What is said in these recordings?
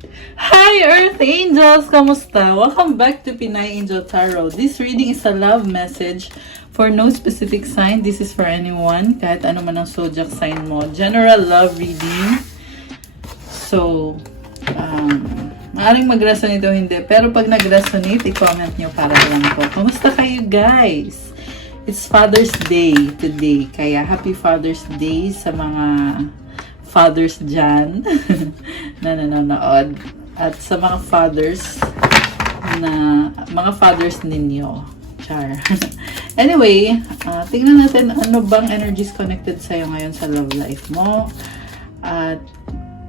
Hi Earth Angels! Kamusta? Welcome back to Pinay Angel Tarot. This reading is a love message for no specific sign. This is for anyone, kahit ano man ang zodiac sign mo. General love reading. So, maaaring mag-resonate o hindi. Pero pag nag-resonate, i-comment nyo para lang ko. Kamusta kayo guys? It's Father's Day today. Kaya happy Father's Day sa mga fathers dyan na nanonood. At sa mga fathers ninyo. Char. Anyway, tingnan natin ano bang energies connected sa'yo ngayon sa love life mo. At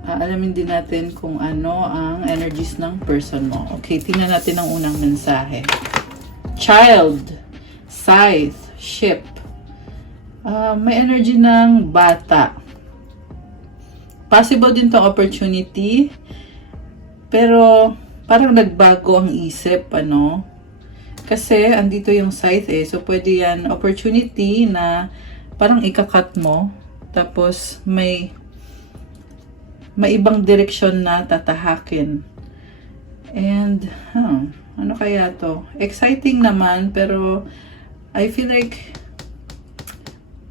alamin din natin kung ano ang energies ng person mo. Okay, tingnan natin ang unang mensahe. Child, scythe, ship. May energy ng bata. Possible din tong opportunity, pero parang nagbago ang isip, ano? Kasi andito yung scythe so pwede yan opportunity na parang ikakat mo, tapos may ibang direksyon na tatahakin. And, ano kaya to? Exciting naman, pero I feel like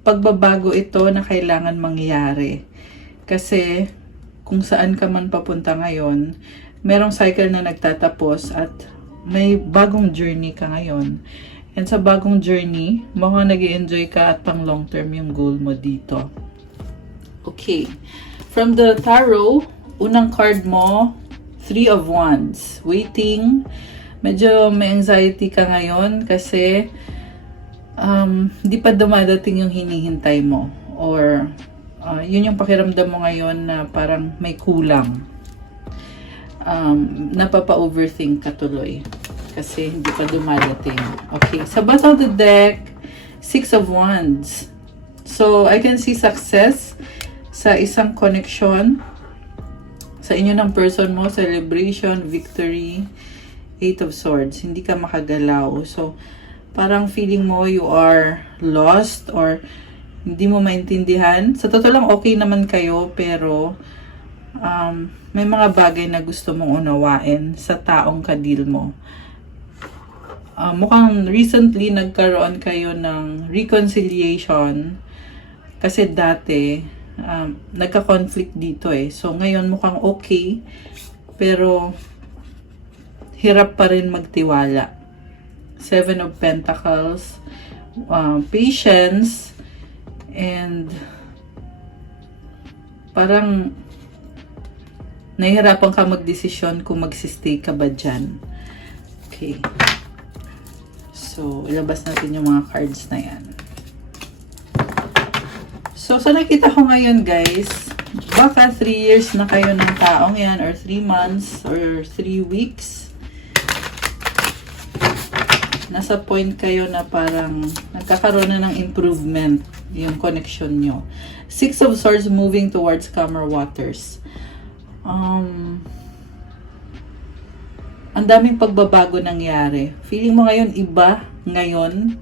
pagbabago ito na kailangan mangyari. Kasi kung saan ka man papunta ngayon, merong cycle na nagtatapos at may bagong journey ka ngayon. And sa bagong journey, mukhang nag-i-enjoy ka at pang long term yung goal mo dito. Okay. From the tarot, unang card mo, 3 of Wands. Waiting. Medyo may anxiety ka ngayon kasi di pa dumadating yung hinihintay mo. Or yun yung pakiramdam mo ngayon na parang may kulang. Napapa-overthink ka tuloy kasi hindi pa dumadating. Okay, sa bottom of the deck, 6 of Wands. So, I can see success sa isang connection sa inyo ng person mo, celebration, victory, 8 of Swords. Hindi ka makagalaw. So, parang feeling mo you are lost or hindi mo maintindihan. Sa totoo lang, okay naman kayo, pero may mga bagay na gusto mong unawain sa taong kadil mo. Mukhang recently nagkaroon kayo ng reconciliation kasi dati nagka-conflict dito So ngayon mukhang okay, pero hirap pa rin magtiwala. 7 of Pentacles, patience, and parang nahihirapan ka magdesisyon kung magsistay ka ba dyan. Okay. So, ilabas natin yung mga cards na yan. So, sa nakita ko ngayon guys, baka 3 years na kayo ng taong yan, or 3 months, or 3 weeks. Nasa point kayo na parang nagkakaroon na ng improvement yung connection nyo. 6 of Swords moving towards calmer waters. Ang daming pagbabago nangyari. Feeling mo ngayon iba ngayon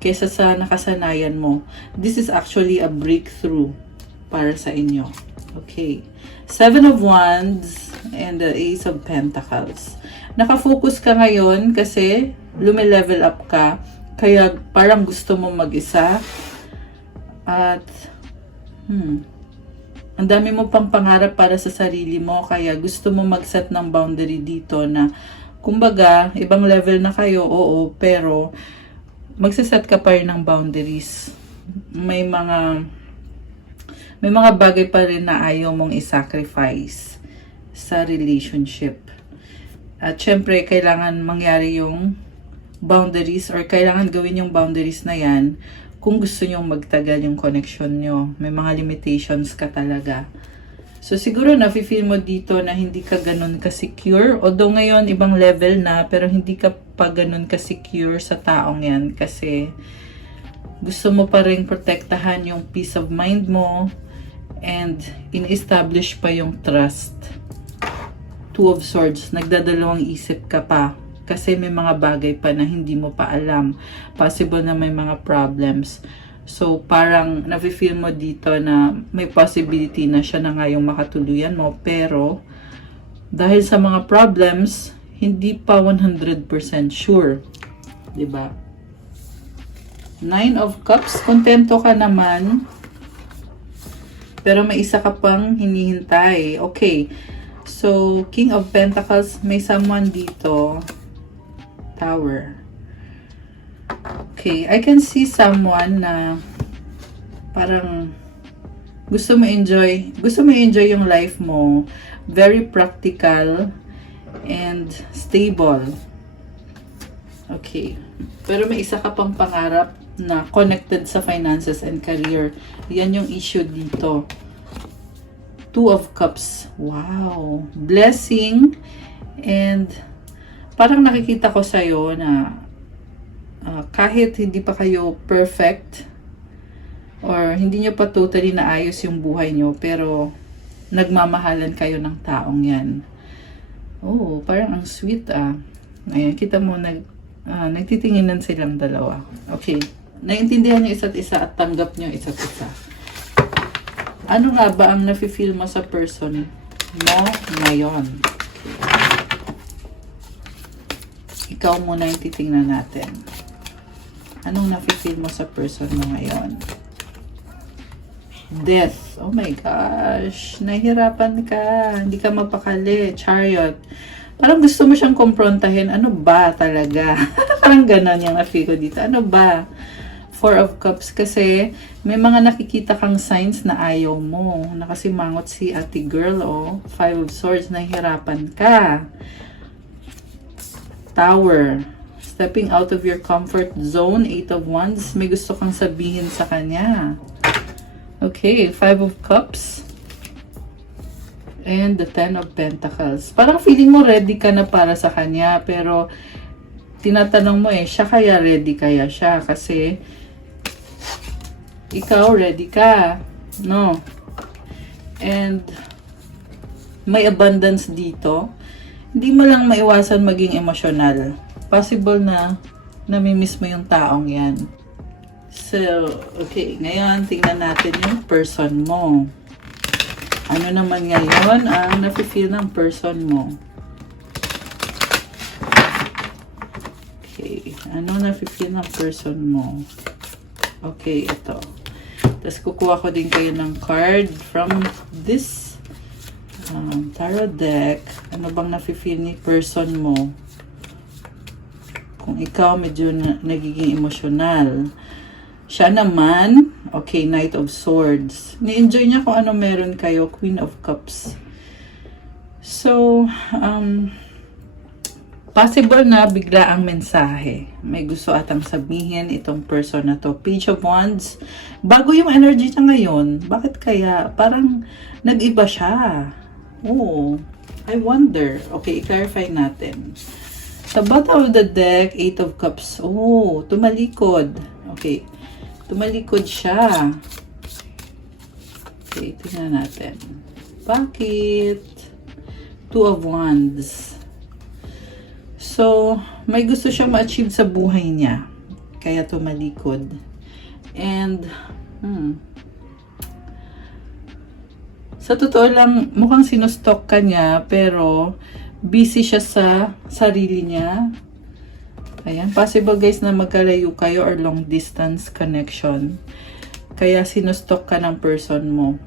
kaysa sa nakasanayan mo. This is actually a breakthrough para sa inyo. Okay. 7 of Wands and the Ace of Pentacles. Nakafocus ka ngayon kasi lumilevel up ka. Kaya parang gusto mo mag-isa. At ang dami mo pang pangarap para sa sarili mo, kaya gusto mo mag-set ng boundary dito na kumbaga, ibang level na kayo, oo, pero magsiset ka pa rin ng boundaries. May mga bagay pa rin na ayaw mong i-sacrifice sa relationship. At syempre, kailangan mangyari yung boundaries or kailangan gawin yung boundaries na yan kung gusto nyo magtagal yung connection nyo. May mga limitations ka talaga. So, siguro nafe-feel mo dito na hindi ka ganun ka-secure. Although ngayon, ibang level na, pero hindi ka pa ganun ka-secure sa taong yan. Kasi, gusto mo pa rin protektahan yung peace of mind mo and in-establish pa yung trust. 2 of Swords, nagdadalawang isip ka pa. Kasi may mga bagay pa na hindi mo pa alam. Possible na may mga problems. So, parang nafe-feel mo dito na may possibility na siya na nga yung makatuluyan mo. Pero, Dahil sa mga problems, hindi pa 100% sure. 'Di ba? Nine of Cups, kontento ka naman. Pero may isa ka pang hinihintay. Okay. So, King of Pentacles, may someone dito. Tower. Okay, I can see someone na parang gusto mo enjoy yung life mo. Very practical and stable. Okay. Pero may isa ka pang pangarap na connected sa finances and career. Yan yung issue dito. Two of Cups. Wow. Blessing. And parang nakikita ko sa'yo na kahit hindi pa kayo perfect or hindi nyo pa totally naayos yung buhay nyo, pero nagmamahalan kayo ng taong yan. Oh, parang ang sweet Ayan, kita mo, nagtitinginan silang dalawa. Okay. Naintindihan nyo isa't isa at tanggap nyo isa't isa. Ano nga ba ang nafe-feel mo sa person mo ngayon? Ikaw muna yung titingnan natin. Anong nafe-feel mo sa person mo ngayon? Death. Oh my gosh. Nahihirapan ka. Hindi ka mapakali. Chariot. Parang gusto mo siyang kumprontahin. Ano ba talaga? Parang ganon yung na-feel ko dito. Ano ba? Four of Cups. Kasi may mga nakikita kang signs na ayaw mo. Nakasimangot si ate girl. Five of Swords. Nahihirapan ka. Tower. Stepping out of your comfort zone. Eight of Wands. May gusto kang sabihin sa kanya. Okay. Five of Cups. And the Ten of Pentacles. Parang feeling mo ready ka na para sa kanya. Pero tinatanong mo siya kaya ready kaya siya? Kasi ikaw ready ka. No? And may abundance dito. Hindi mo lang maiwasan maging emosyonal. Possible na namimiss mo yung taong yan. So, okay. Ngayon, tingnan natin yung person mo. Ano naman ngayon ang nafe-feel ng person mo? Okay. Ano nafe-feel ng person mo? Okay, ito. Tapos kukuha ko din kayo ng card from this tarot deck. Ano bang nafe-feel ni person mo? Kung ikaw medyo nagiging emosyonal. Siya naman, okay, Knight of Swords. Ni-enjoy niya kung ano meron kayo, Queen of Cups. So, possible na bigla ang mensahe. May gusto atang sabihin itong person na to. Page of Wands. Bago yung energy niya ngayon. Bakit kaya? Parang nag-iba siya. Oh, I wonder. Okay, i-clarify natin. Sa bottom of the deck, Eight of Cups. Oh, tumalikod. Okay. Tumalikod siya. Okay, tingnan natin. Bakit? Two of Wands. So, may gusto siyang ma-achieve sa buhay niya. Kaya tumalikod. And, sa totoo lang, mukhang sinustok ka niya, pero busy siya sa sarili niya. Ayan, possible guys na magkalayo kayo or long distance connection. Kaya sinustok ka ng person mo.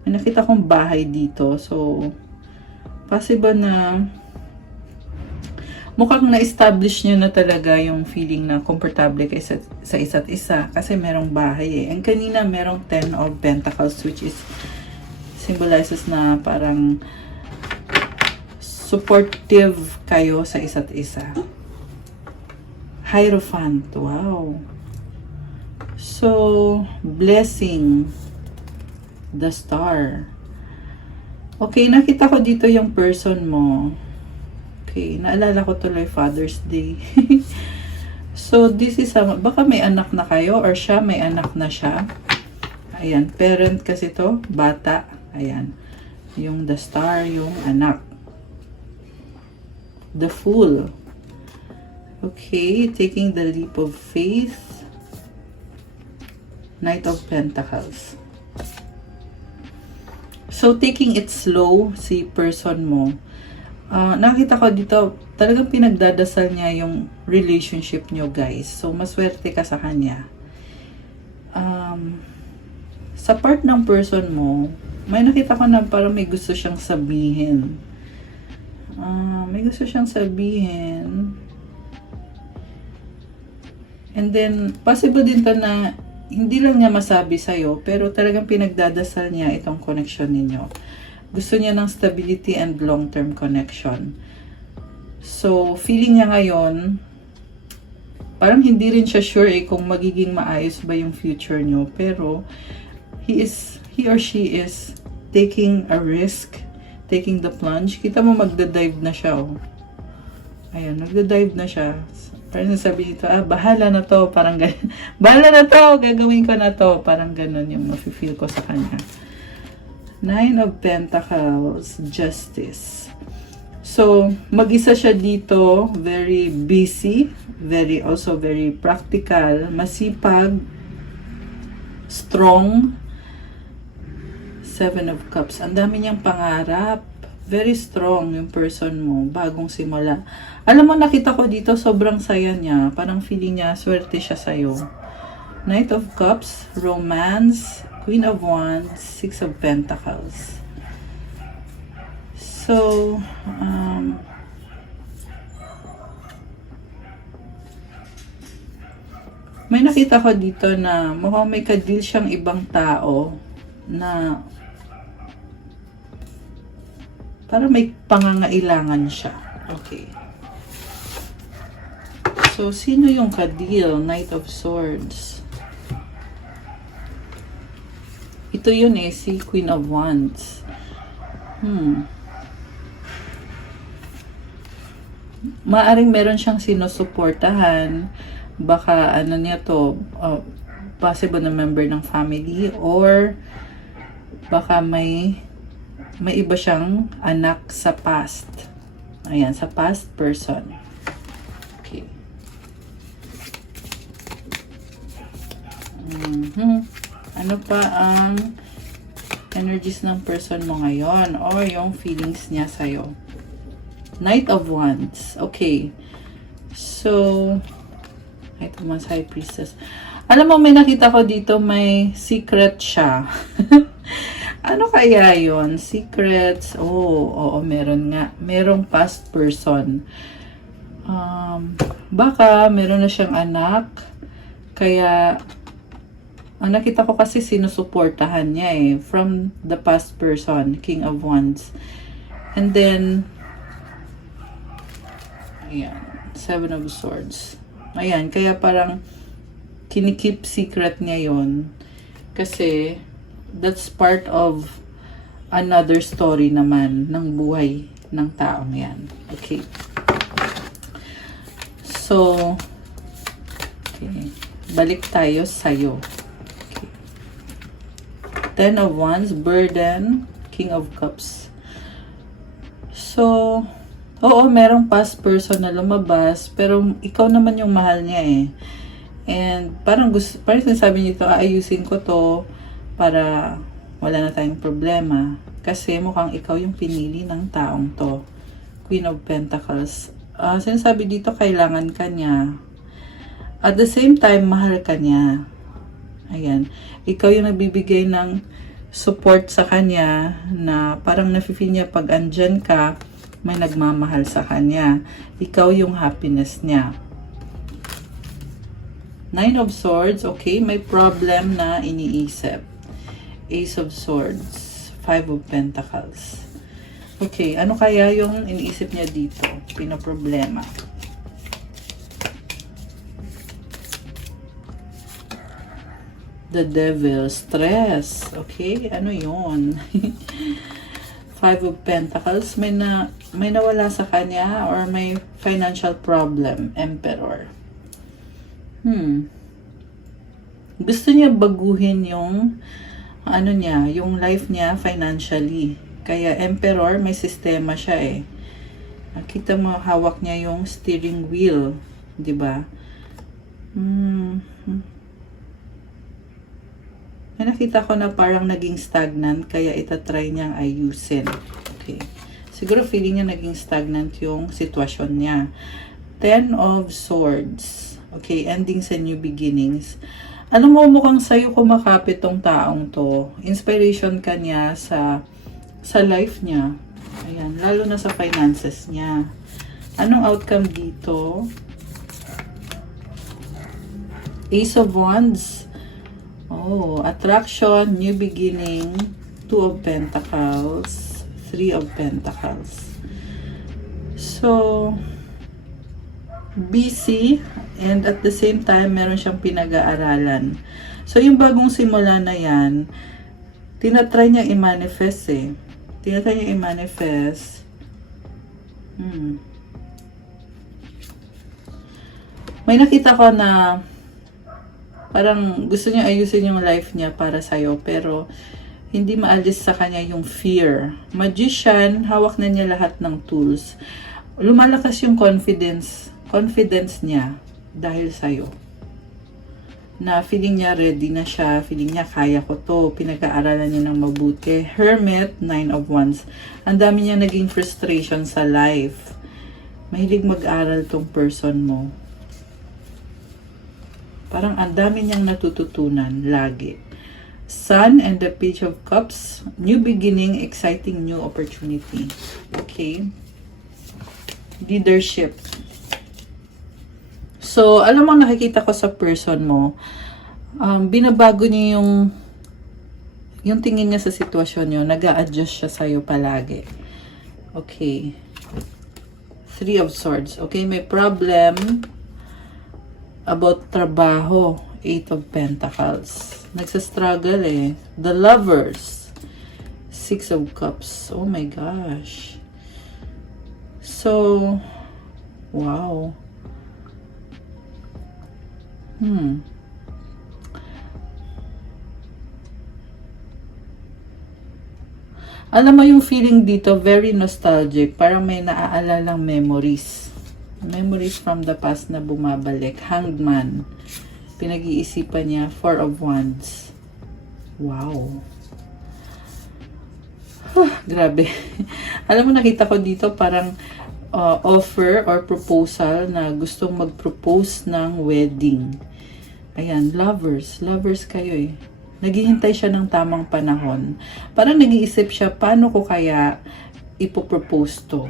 May nakita kong bahay dito. So, possible na mukhang na-establish nyo na talaga yung feeling na komportable kayo sa isa't isa. Kasi merong bahay Ang kanina merong Ten of Pentacles, which is symbolizes na parang supportive kayo sa isa't isa. Hierophant. Wow. So, blessing. The Star. Okay, nakita ko dito yung person mo. Okay, naalala ko tuloy Father's Day. So, this is baka may anak na kayo or siya may anak na siya. Ayan, parent kasi to, bata. Ayan. Yung the star, yung anak. The Fool. Okay, taking the leap of faith. Knight of Pentacles. So, taking it slow, si person mo, nakita ko dito, talagang pinagdadasal niya yung relationship nyo, guys. So, maswerte ka sa kanya. Sa part ng person mo, may nakita ko na parang may gusto siyang sabihin. May gusto siyang sabihin. And then, possible din to na hindi lang niya masabi sa'yo, pero talagang pinagdadasal niya itong connection ninyo. Gusto niya ng stability and long-term connection. So, feeling niya ngayon, parang hindi rin siya sure kung magiging maayos ba yung future nyo. Pero, he or she is taking a risk, taking the plunge. Kita mo magda-dive na siya, oh. Ayan, nagda-dive na siya. Parang sabi dito, bahala na to, parang ganyan. Bahala na to, gagawin ko na to. Parang ganun yung mafe-feel ko sa kanya. 9 of Pentacles, Justice. So, mag-isa siya dito, very busy, also very practical, masipag, strong. 7 of Cups. Ang dami niyang pangarap. Very strong yung person mo, bagong simula. Alam mo, nakita ko dito, sobrang saya niya. Parang feeling niya, swerte siya sa'yo. Knight of Cups, Romance, Queen of Wands, 6 of Pentacles. So, may nakita ko dito na mukhang may ka-deal siyang ibang tao na para may pangangailangan siya. Okay. So, sino yung ka-deal? Knight of Swords. Ito yun si Queen of Wands. Maaring meron siyang sinusuportahan. Baka ano niya to, possible na member ng family, or baka may iba siyang anak sa past. Ayan, sa past person. Okay. Ano pa ang energies ng person mo ngayon or yung feelings niya sa'yo? Knight of Wands. Okay. So, Knight of Wands, High Priestess. Alam mo, may nakita ko dito, may secret siya. Ano kaya yon? Secrets? Oo, meron nga. Merong past person. Baka meron na siyang anak. Kaya, ang nakita ko kasi sinusuportahan niya from the past person, King of Wands. And then, ayan, 7 of Swords. Ayan, kaya parang kinikip secret niya yon. Kasi, that's part of another story naman ng buhay ng taong yan. Okay. So, okay. Balik tayo sa'yo. Okay. 10 of Wands, Burden, King of Cups. So, oo, merong past person na lumabas, pero ikaw naman yung mahal niya And parang sinasabi nito, aayusin ko to para wala na tayong problema. Kasi mukhang ikaw yung pinili ng taong to. Queen of Pentacles. Sinasabi dito, kailangan ka niya. At the same time, mahal ka niya. Ayan. Ikaw yung nagbibigay ng support sa kanya na parang nafe-feel niya pag andyan ka, may nagmamahal sa kanya. Ikaw yung happiness niya. 9 of Swords. Okay, may problem na iniisip. Ace of Swords, 5 of Pentacles. Okay, ano kaya yung iniisip niya dito? Pinoproblema. The Devil, stress. Okay, ano yun? 5 of Pentacles, may nawala sa kanya or may financial problem. Emperor. Gusto niya baguhin yung ano niya, yung life niya financially. Kaya Emperor, may sistema siya Nakita mo, hawak niya yung steering wheel. 'Di ba? May nakita ko na parang naging stagnant, kaya itatry niyang ayusin. Okay. Siguro feeling niya naging stagnant yung sitwasyon niya. 10 of Swords. Okay, ending sa new beginnings. Alam mo, mukhang sa'yo kumakapit tong taong to. Inspiration ka niya sa life niya. Ayan, lalo na sa finances niya. Anong outcome dito? Ace of Wands. Oh, attraction, new beginning, 2 of Pentacles, 3 of Pentacles. So, busy, and at the same time, meron siyang pinag-aaralan. So, yung bagong simula na yan, tinatry niya i-manifest eh. Tinatry niya i-manifest. May nakita ko na parang gusto niya ayusin yung life niya para sa'yo, pero hindi maalis sa kanya yung fear. Magician, hawak na niya lahat ng tools. Lumalakas yung confidence niya dahil sa'yo. Na feeling niya ready na siya, feeling niya kaya ko to, pinag-aaralan niya ng mabuti. Hermit, 9 of Wands. Ang dami niya naging frustration sa life. Mahilig mag-aral tong person mo. Parang ang dami niyang natututunan lagi. Sun and the Page of Cups. New beginning, exciting new opportunity. Okay. Leadership. So, alam mo, nakikita ko sa person mo, binabago niya yung tingin niya sa sitwasyon niyo, nag-a-adjust siya sa'yo palagi. Okay. 3 of Swords. Okay, may problem about trabaho. 8 of Pentacles. Nagsastruggle eh. The Lovers. 6 of Cups. Oh my gosh. So, wow. Alam mo yung feeling dito, very nostalgic. Parang may naaalalang memories. Memories from the past na bumabalik. Hanged Man. Pinag-iisipan niya. 4 of Wands. Wow. Grabe. Alam mo, nakita ko dito parang offer or proposal na gustong mag-propose ng wedding. Ayan, lovers. Lovers kayo eh. Naghihintay siya ng tamang panahon. Parang nag-iisip siya, paano ko kaya ipopropose to?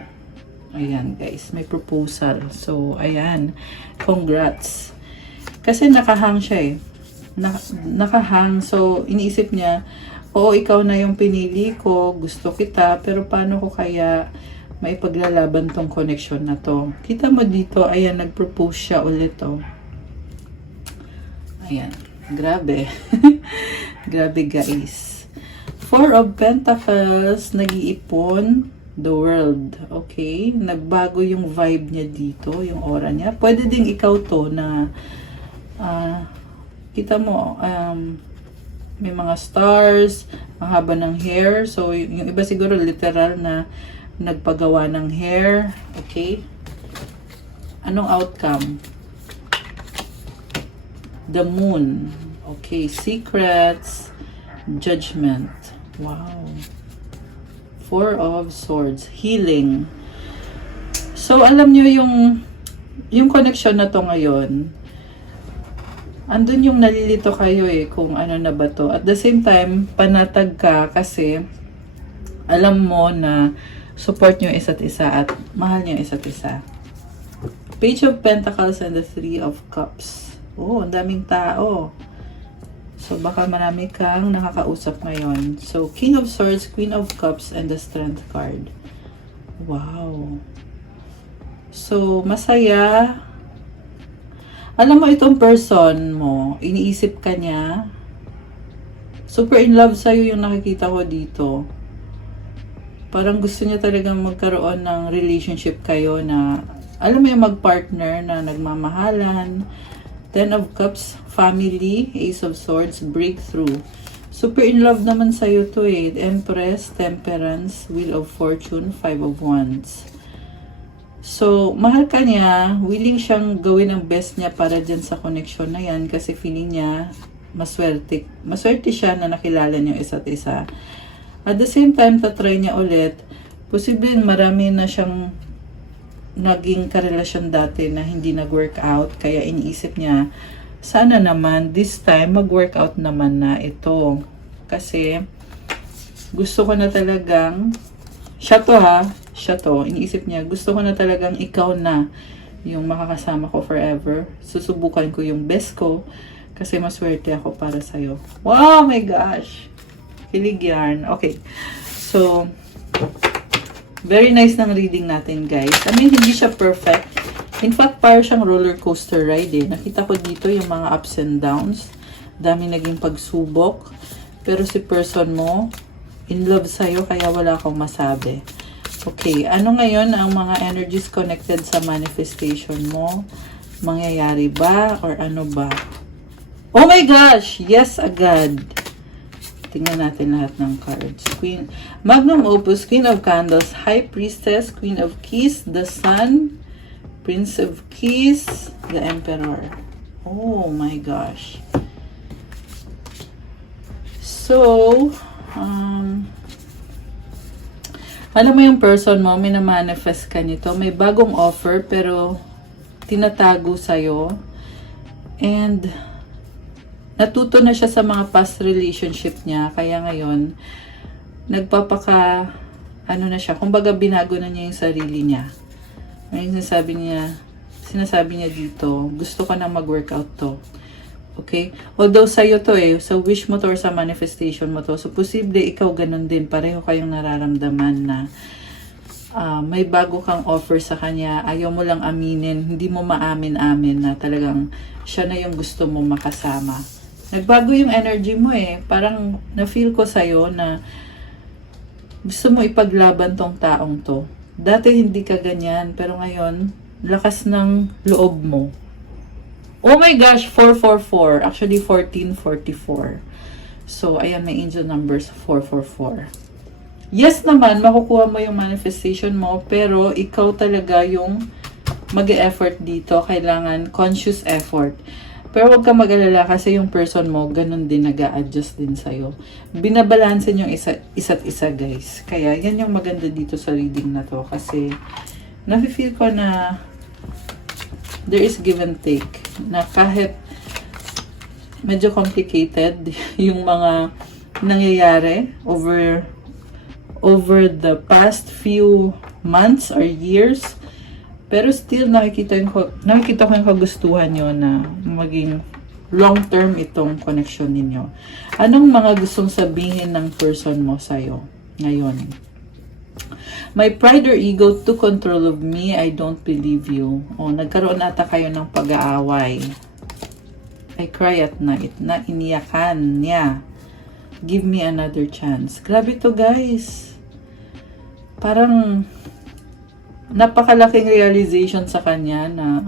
Ayan, guys. May proposal. So, ayan. Congrats. Kasi nakahang siya eh. Nakahang. So, iniisip niya, oo, ikaw na yung pinili ko. Gusto kita. Pero paano ko kaya maipaglalaban tong connection na to? Kita mo dito, ayan, nag-propose siya ulit oh. Ayan. Grabe. Grabe, guys. 4 of Pentacles. Nag-iipon. The world. Okay? Nagbago yung vibe niya dito, yung aura niya. Pwede ding ikaw to na kita mo, may mga stars, ang haba ng hair. So, yung iba siguro literal na nagpagawa ng hair. Okay? Anong outcome? The Moon. Okay. Secrets. Judgment. Wow. 4 of Swords. Healing. So, alam nyo yung connection na to ngayon, andun yung nalilito kayo eh, kung ano na ba to. At the same time, panatag ka kasi alam mo na support nyo isa't isa at mahal nyo isa't isa. Page of Pentacles and the 3 of Cups. Oh, ang daming tao. So, baka marami kang nakakausap ngayon. So, King of Swords, Queen of Cups, and the Strength card. Wow. So, masaya. Alam mo, itong person mo, iniisip ka niya. Super in love sa'yo yung nakikita ko dito. Parang gusto niya talagang magkaroon ng relationship kayo na, alam mo yung mag-partner na nagmamahalan. 10 of Cups, family, Ace of Swords, breakthrough. Super in love naman sa'yo to eh. Empress, Temperance, Wheel of Fortune, 5 of Wands. So, mahal ka niya, willing siyang gawin ang best niya para dyan sa connection na yan kasi feeling niya maswerte siya na nakilala niyo isa't isa. At the same time, tatry niya ulit. Posible marami na siyang naging karelasyon dati na hindi nag-work out. Kaya iniisip niya, sana naman, this time, mag-work out naman na ito. Kasi, gusto ko na talagang, siya to, iniisip niya, gusto ko na talagang ikaw na yung makakasama ko forever. Susubukan ko yung best ko kasi maswerte ako para sa'yo. Wow, my gosh! Kilig yan. Okay. So, very nice ng reading natin, guys. I mean, hindi siya perfect. In fact, parang siyang roller coaster ride eh. Nakita ko dito yung mga ups and downs. Dami naging pagsubok. Pero si person mo, in love sa'yo, kaya wala akong masabi. Okay, ano ngayon ang mga energies connected sa manifestation mo? Mangyayari ba? Or ano ba? Oh my gosh! Yes, agad. Tingnan natin lahat ng cards. Queen, Magnum Opus, Queen of Candles, High Priestess, Queen of Keys, the Sun, Prince of Keys, the Emperor. Oh my gosh. So, alam mo yung person mo, minamanifest ka nito. May bagong offer, pero tinatago sa'yo. And, natuto na siya sa mga past relationship niya. Kaya ngayon, ano na siya, kumbaga binago na niya yung sarili niya. Ngayon sinasabi niya dito, gusto ko na mag-workout to. Okay? Although sa'yo to sa wish mo to or sa manifestation mo to, so posible ikaw ganun din, pareho kayong nararamdaman na may bago kang offer sa kanya, ayaw mo lang aminin, hindi mo maamin-amin na talagang siya na yung gusto mo makasama. Nagbago yung energy mo parang na-feel ko sa'yo na gusto mo ipaglaban tong taong to. Dati hindi ka ganyan, pero ngayon, lakas ng loob mo. Oh my gosh, 444. Actually, 1444. So, ayan, may angel numbers, 444. Yes naman, makukuha mo yung manifestation mo, pero ikaw talaga yung mag-e-effort dito. Kailangan conscious effort. Pero huwag ka mag-alala kasi yung person mo, ganun din, nag-a-adjust din sa'yo. Binabalansin yung isa't isa, guys. Kaya, yan yung maganda dito sa reading na to. Kasi, nafe-feel ko na there is give and take. Na kahit medyo complicated yung mga nangyayari over the past few months or years, pero still nakikita ko yung kagustuhan nyo na maging long-term itong connection ninyo. Anong mga gustong sabihin ng person mo sa'yo ngayon? My pride or ego took control of me. I don't believe you. Nagkaroon ata kayo ng pag-aaway. I cry at night. Na iniyakan niya. Give me another chance. Grabe to, guys. Parang napakalaking realization sa kanya na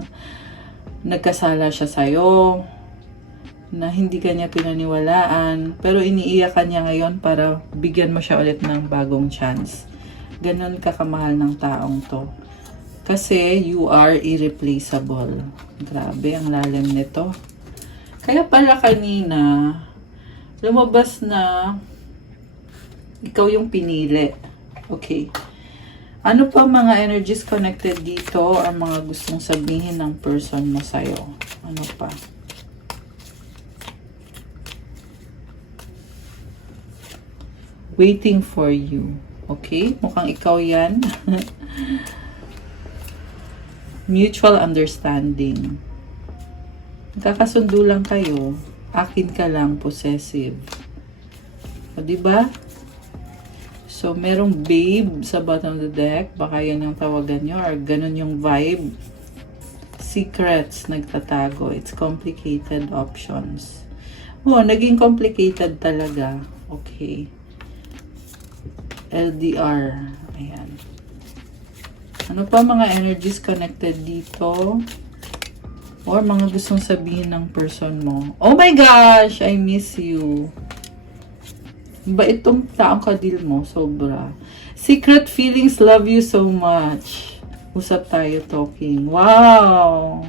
nagkasala siya sa'yo, na hindi kanya pinaniwalaan, pero iniiyakan niya ngayon para bigyan mo siya ulit ng bagong chance. Ganon kakamahal ng taong to. Kasi you are irreplaceable. Grabe, ang lalim nito. Kaya pala kanina, lumabas na ikaw yung pinili. Okay. Ano pa mga energies connected dito or mga gustong sabihin ng person mo sa'yo? Ano pa? Waiting for you. Okay? Mukhang ikaw yan. Mutual understanding. Kakasundo lang kayo. Akin ka lang, possessive. O, diba? So, merong babe sa bottom of the deck. Baka yan yung tawagan nyo or ganun yung vibe. Secrets, nagtatago. It's complicated options. Naging complicated talaga. Okay. LDR. Ayan. Ano pa mga energies connected dito? Or mga gustong sabihin ng person mo. Oh my gosh! I miss you. Ba itong taong kadil mo, sobra. Secret feelings, love you so much. Usap tayo talking. Wow!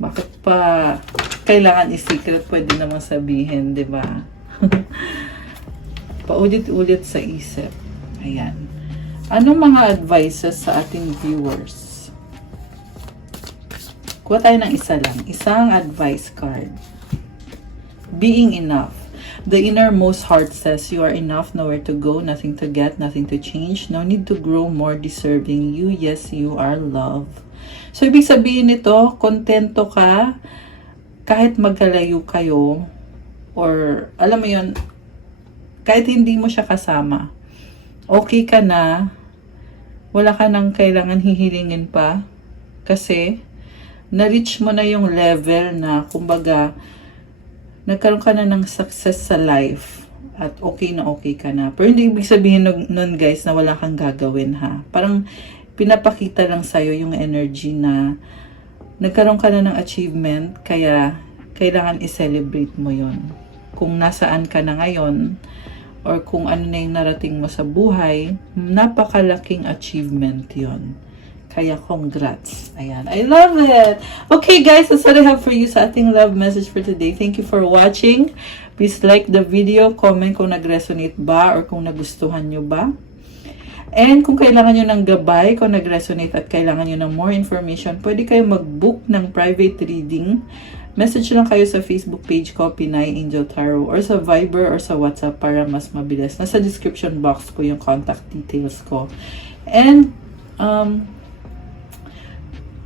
Bakit pa? kailangan i-secret, pwede namang sabihin, di ba? Paulit-ulit sa isip. Ayan. Anong mga advices sa ating viewers? Kuha tayo ng isa lang. Isang advice card. Being enough. The innermost heart says you are enough, nowhere to go, nothing to get, nothing to change, no need to grow more deserving. You, yes, you are love. So, ibig sabihin nito, kontento ka kahit magkalayo kayo, or alam mo yun, kahit hindi mo siya kasama. Okay ka na, wala ka nang kailangan hihilingin pa, kasi na-reach mo na yung level na, kumbaga, nagkaroon ka na ng success sa life at okay na okay ka na. Pero hindi ibig sabihin nun guys na wala kang gagawin ha. Parang pinapakita lang sa'yo yung energy na nagkaroon ka na ng achievement, kaya kailangan i-celebrate mo yon. Kung nasaan ka na ngayon, or kung ano na yung narating mo sa buhay, napakalaking achievement yon. Kaya congrats. Ayan. I love it. Okay guys, that's what I have for you sa ating love message for today. Thank you for watching. Please like the video, comment kung nag-resonate ba or kung nagustuhan nyo ba. And kung kailangan nyo ng gabay, kung nag-resonate at kailangan nyo ng more information, pwede kayo mag-book ng private reading. Message lang kayo sa Facebook page ko, Pinay Angel Tarot, or sa Viber or sa WhatsApp para mas mabilis. Nasa description box ko yung contact details ko. And,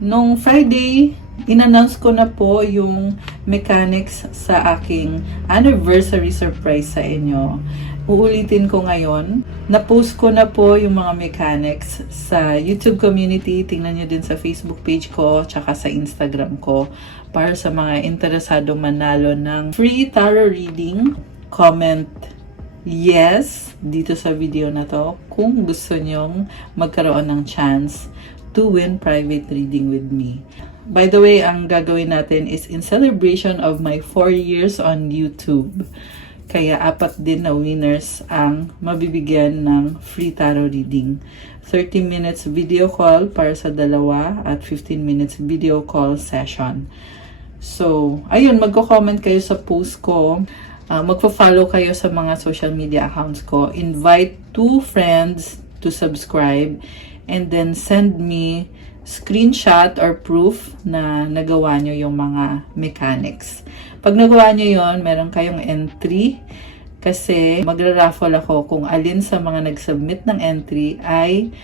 nung Friday, in-announce ko na po yung mechanics sa aking anniversary surprise sa inyo. Uulitin ko ngayon. Na-post ko na po yung mga mechanics sa YouTube community. Tingnan nyo din sa Facebook page ko, tsaka sa Instagram ko. Para sa mga interesado manalo ng free tarot reading, comment yes dito sa video na to kung gusto nyong magkaroon ng chance to win private reading with me. By the way, ang gagawin natin is in celebration of my 4 years on YouTube. Kaya 4 din na winners ang mabibigyan ng free tarot reading. 30 minutes video call para sa dalawa at 15 minutes video call session. So, ayun, magko-comment kayo sa post ko. Magpo-follow kayo sa mga social media accounts ko. Invite 2 friends to subscribe. And then send me screenshot or proof na nagawa nyo yung mga mechanics. Pag nagawa nyo yon, meron kayong entry kasi magra-raffle ako kung alin sa mga nag-submit ng entry ay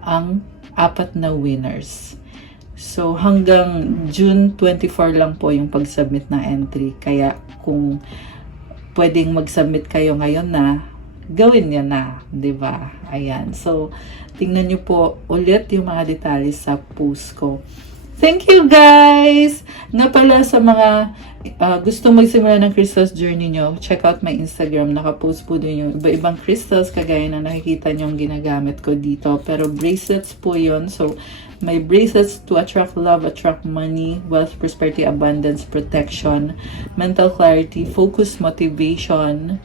ang 4 na winners. So hanggang June 24 lang po yung pag-submit ng entry. Kaya kung pwedeng mag-submit kayo ngayon na, gawin niya na, 'di ba? Ayan. So, tingnan niyo po ulit yung mga detalye sa post ko. Thank you guys! Nga pala sa mga gusto magsimula ng crystals journey nyo, check out my Instagram. Nakapost po doon yung iba-ibang crystals kagaya na nakikita nyo yung ginagamit ko dito. Pero bracelets po yun. So, may bracelets to attract love, attract money, wealth, prosperity, abundance, protection, mental clarity, focus, motivation,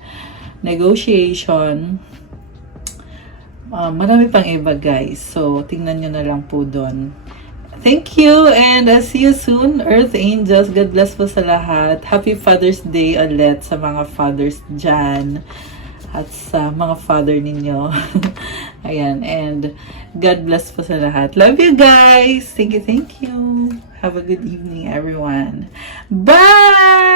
negotiation, marami pang iba guys. So, tingnan nyo na lang po doon. Thank you and I'll see you soon, Earth Angels. God bless po sa lahat. Happy Father's Day ulit sa mga fathers dyan at sa mga father ninyo. Ayan, and God bless po sa lahat. Love you guys. Thank you, thank you. Have a good evening, everyone. Bye!